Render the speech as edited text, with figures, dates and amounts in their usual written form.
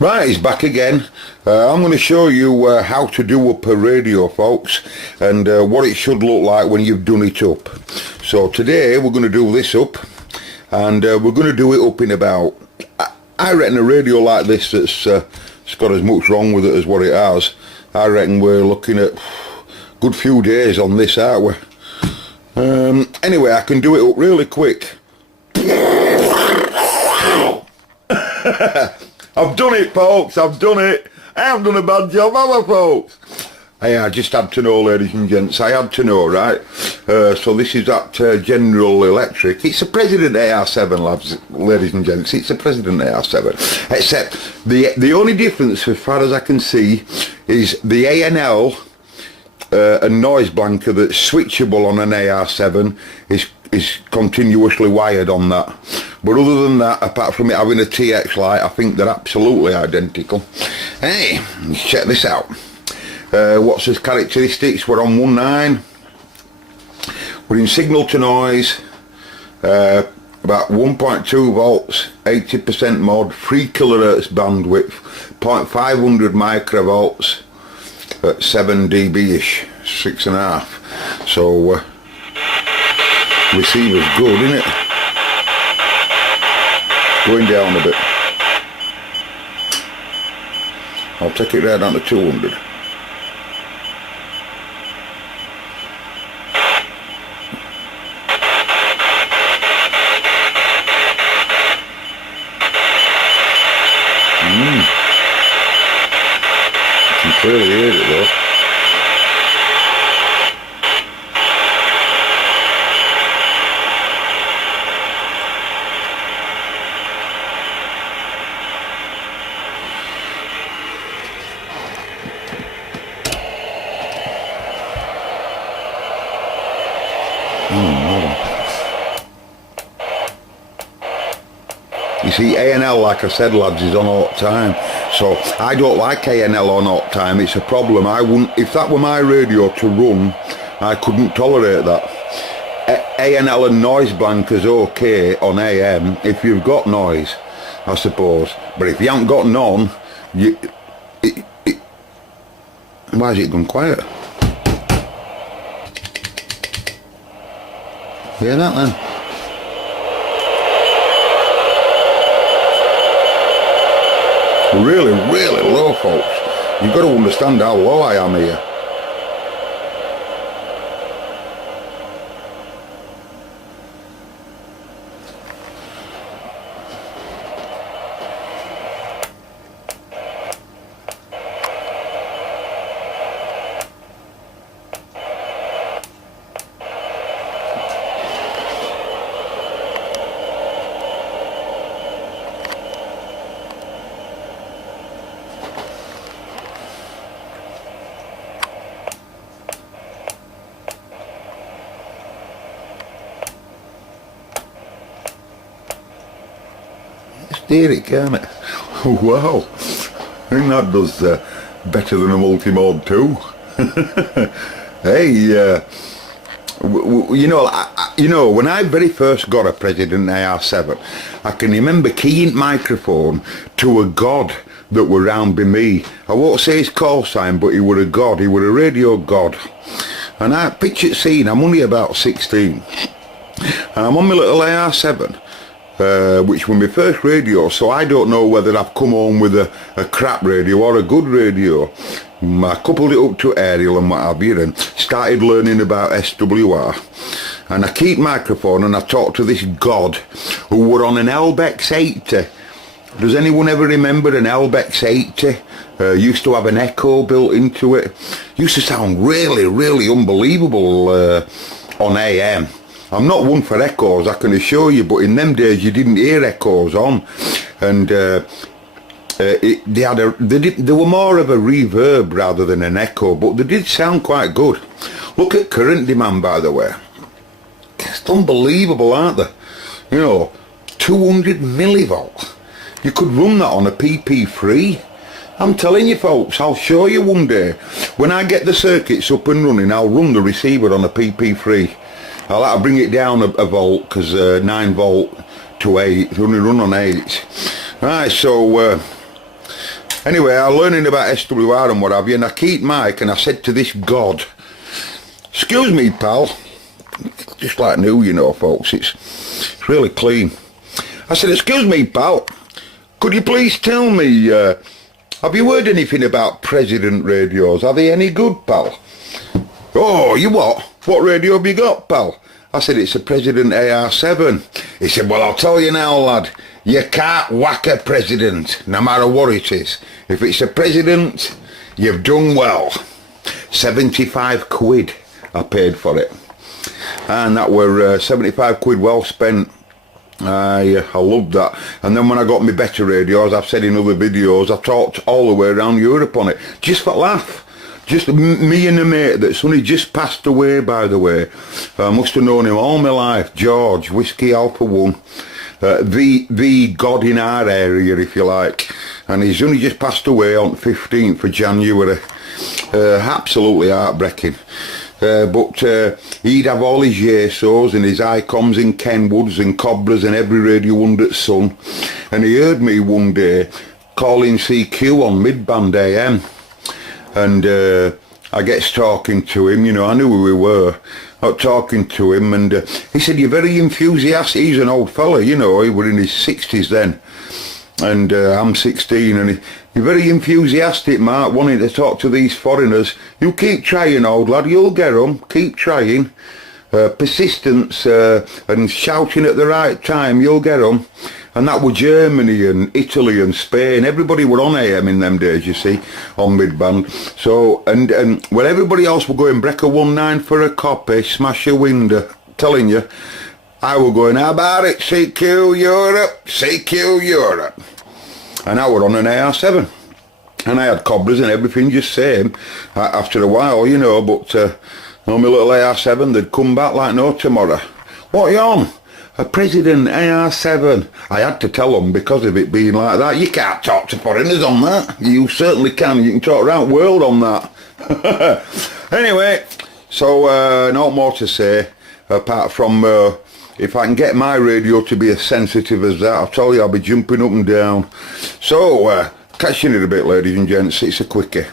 Right, he's back again. I'm going to show you how to do up a radio, folks, and what it should look like when you've done it up. So today we're going to do this up, and we're going to do it up in about, I reckon a radio like this that's it's got as much wrong with it as what it has. I reckon we're looking at a good few days on this, aren't we? Anyway, I can do it up really quick. I've done it, folks, I've done it. I haven't done a bad job, have I, folks? Hey, I just had to know, ladies and gents, I had to know, right? So this is at General Electric. It's a President AR7, lads, ladies and gents. It's a President AR7. Except the only difference, as far as I can see, is the ANL and noise blanker that's switchable on an AR7 is continuously wired on that. But other than that, apart from it having a TX light, I think they're absolutely identical. Hey, let's check this out. What's his characteristics? We're on 1.9. We're in signal to noise, about 1.2 volts, 80% mod, 3 kilohertz bandwidth, 0.500 microvolts at 7 dB-ish, 6.5. So receiver's good, isn't it? Going down a bit. I'll take it right down to 200. You can clearly hear it though. You see, ANL, like I said, lads, is on all time. So I don't like ANL on all time. It's a problem. I wouldn't, if that were my radio to run, I couldn't tolerate that. ANL and noise blankers okay on AM if you've got noise, I suppose. But if you haven't got none, why has it gone quiet? Hear that then? Really, really low, folks. You've got to understand how low I am here. Hear it, can it? Wow, I think that does better than a multi-mode too. Hey, you know, when I very first got a President AR7, I can remember keying microphone to a god that were round by me. I won't say his call sign, but he were a god. He were a radio god. And I picture scene. I'm only about 16, and I'm on my little AR7. Which was my first radio, so I don't know whether I've come home with a crap radio or a good radio. I coupled it up to aerial and what have you, and started learning about SWR. And I keep microphone and I talked to this god who were on an Elbex 80. Does anyone ever remember an Elbex 80? Used to have an echo built into it. Used to sound really, really unbelievable on AM. I'm not one for echoes, I can assure you, but in them days you didn't hear echoes on, and they were more of a reverb rather than an echo, but they did sound quite good. Look at current demand, by the way. It's unbelievable, aren't they? You know, 200 millivolts. You could run that on a PP3. I'm telling you, folks, I'll show you one day. When I get the circuits up and running, I'll run the receiver on a PP3. I'll have to bring it down a volt, because 9 volt to 8, it's only run on 8. Right, so Anyway, I'm learning about SWR and what have you, and I keep mic, and I said to this god, excuse me, pal, just like new, you know, folks, it's really clean. I said, excuse me, pal, could you please tell me, have you heard anything about President radios? Are they any good, pal? Oh, you what? What radio have you got, pal? I said, it's a President Ar7. He said, well, I'll tell you now, lad, you can't whack a president, no matter what it is. If it's a president, you've done well. 75 quid I paid for it. And that were 75 quid well spent. I loved that. And then when I got my better radios, I've said in other videos, I talked all the way around Europe on it, just for laugh. Just me and a mate that's only just passed away, by the way. I must have known him all my life. George, Whiskey Alpha 1. The god in our area, if you like. And he's only just passed away on 15th of January. Absolutely heartbreaking. But he'd have all his yesos and his Icoms and Kenwoods and Cobras and every radio under sun. And he heard me one day calling CQ on mid-band AM. And I gets talking to him, you know, I knew who we were. I was talking to him, and he said, you're very enthusiastic. He's an old fella, you know, he was in his 60s then. And I'm 16, and you're very enthusiastic, Mark, wanting to talk to these foreigners. You keep trying, old lad, you'll get 'em. Keep trying. Persistence and shouting at the right time, you'll get 'em. And that were Germany and Italy and Spain. Everybody were on AM in them days, you see, on mid-band. So, and when everybody else were going break a 1-9 for a copy, smash a window, telling you, I were going, how about it, CQ Europe, CQ Europe. And I were on an Ar7. And I had Cobras and everything just same after a while, you know, but on my little Ar7, they'd come back like no tomorrow. What are you on? A President Ar7. I had to tell them because of it being like that. You can't talk to foreigners on that. You certainly can. You can talk around the world on that. Anyway, so not more to say apart from if I can get my radio to be as sensitive as that, I'll tell you I'll be jumping up and down. So catch you in a bit, ladies and gents. It's a quickie.